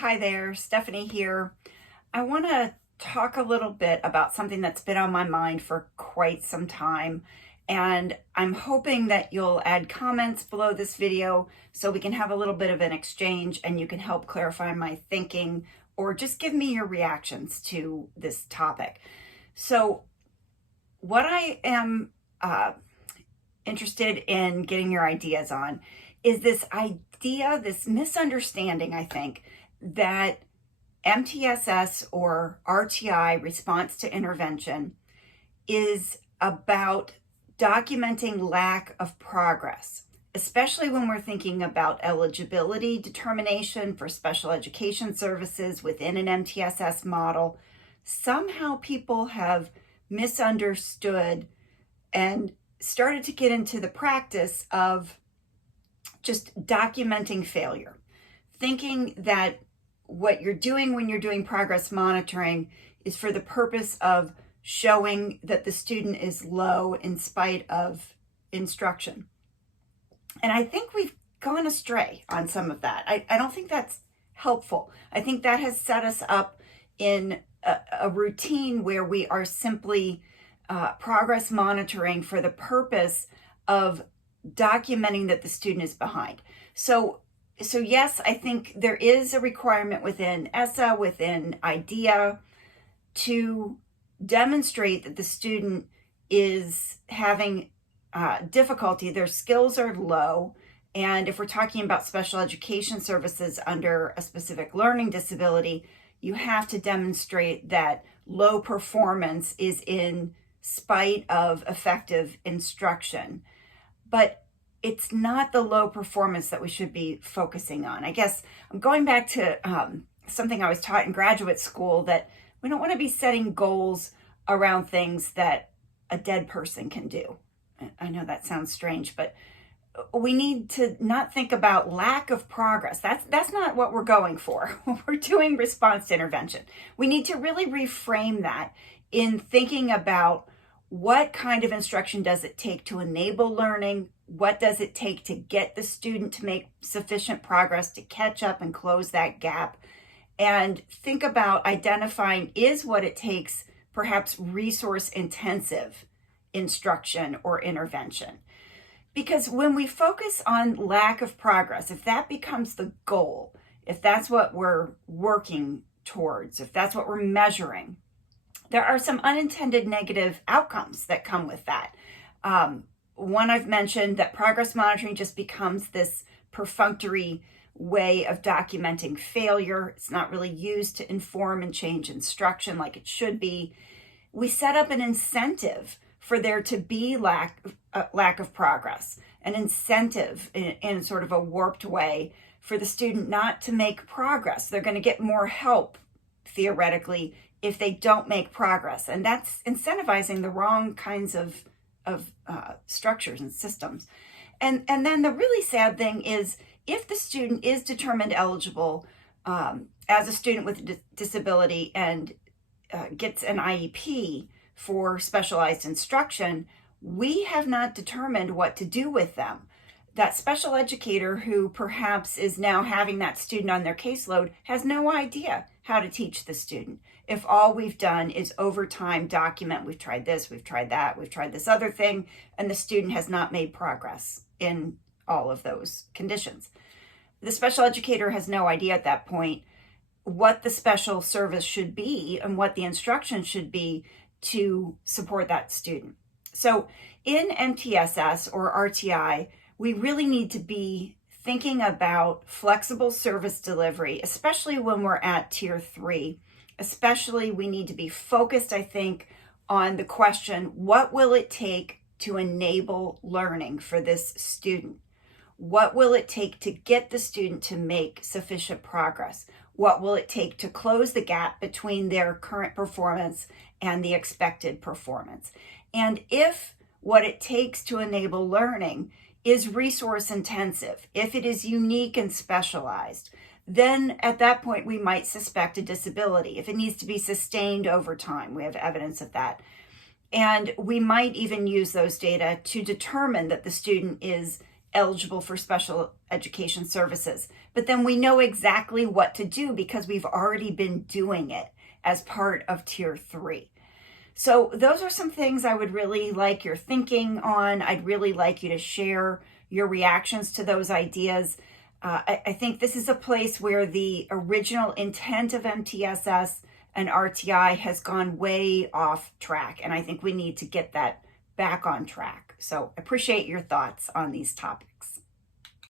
Hi there, Stephanie here. I want to talk a little bit about something that's been on my mind for quite some time, and I'm hoping that you'll add comments below this video so we can have a little bit of an exchange and you can help clarify my thinking or just give me your reactions to this topic. So what I am interested in getting your ideas on is this idea, this misunderstanding, I think, that MTSS or RTI, response to intervention, is about documenting lack of progress, especially when we're thinking about eligibility determination for special education services within an MTSS model. Somehow people have misunderstood and started to get into the practice of just documenting failure, thinking that what you're doing when you're doing progress monitoring is for the purpose of showing that the student is low in spite of instruction. And I think we've gone astray on some of that. I don't think that's helpful. I think that has set us up in a routine where we are simply progress monitoring for the purpose of documenting that the student is behind. So yes, I think there is a requirement within ESSA, within IDEA, to demonstrate that the student is having difficulty, their skills are low, and if we're talking about special education services under a specific learning disability, you have to demonstrate that low performance is in spite of effective instruction. But it's not the low performance that we should be focusing on. I guess I'm going back to something I was taught in graduate school, that we don't want to be setting goals around things that a dead person can do. I know that sounds strange, but we need to not think about lack of progress. That's not what we're going for. We're doing response to intervention. We need to really reframe that in thinking about what kind of instruction does it take to enable learning? What does it take to get the student to make sufficient progress to catch up and close that gap? And think about identifying, is what it takes perhaps resource intensive instruction or intervention? Because when we focus on lack of progress, if that becomes the goal, if that's what we're working towards, if that's what we're measuring, there are some unintended negative outcomes that come with that. One I've mentioned, that progress monitoring just becomes this perfunctory way of documenting failure. It's not really used to inform and change instruction like it should be. We set up an incentive for there to be lack of progress, an incentive in sort of a warped way for the student not to make progress. They're going to get more help, theoretically, if they don't make progress. And that's incentivizing the wrong kinds of structures and systems. And then the really sad thing is, if the student is determined eligible as a student with a disability and gets an IEP for specialized instruction, we have not determined what to do with them. That special educator who perhaps is now having that student on their caseload has no idea how to teach the student. If all we've done is over time document, we've tried this, we've tried that, we've tried this other thing, and the student has not made progress in all of those conditions. The special educator has no idea at that point what the special service should be and what the instruction should be to support that student. So in MTSS or RTI, we really need to be thinking about flexible service delivery, especially when we're at tier 3. Especially, we need to be focused, I think, on the question, what will it take to enable learning for this student? What will it take to get the student to make sufficient progress? What will it take to close the gap between their current performance and the expected performance? And if what it takes to enable learning is resource intensive, if it is unique and specialized, then at that point we might suspect a disability. If it needs to be sustained over time, we have evidence of that. And we might even use those data to determine that the student is eligible for special education services. But then we know exactly what to do because we've already been doing it as part of Tier 3. So those are some things I would really like your thinking on. I'd really like you to share your reactions to those ideas. I think this is a place where the original intent of MTSS and RTI has gone way off track, and I think we need to get that back on track. So appreciate your thoughts on these topics.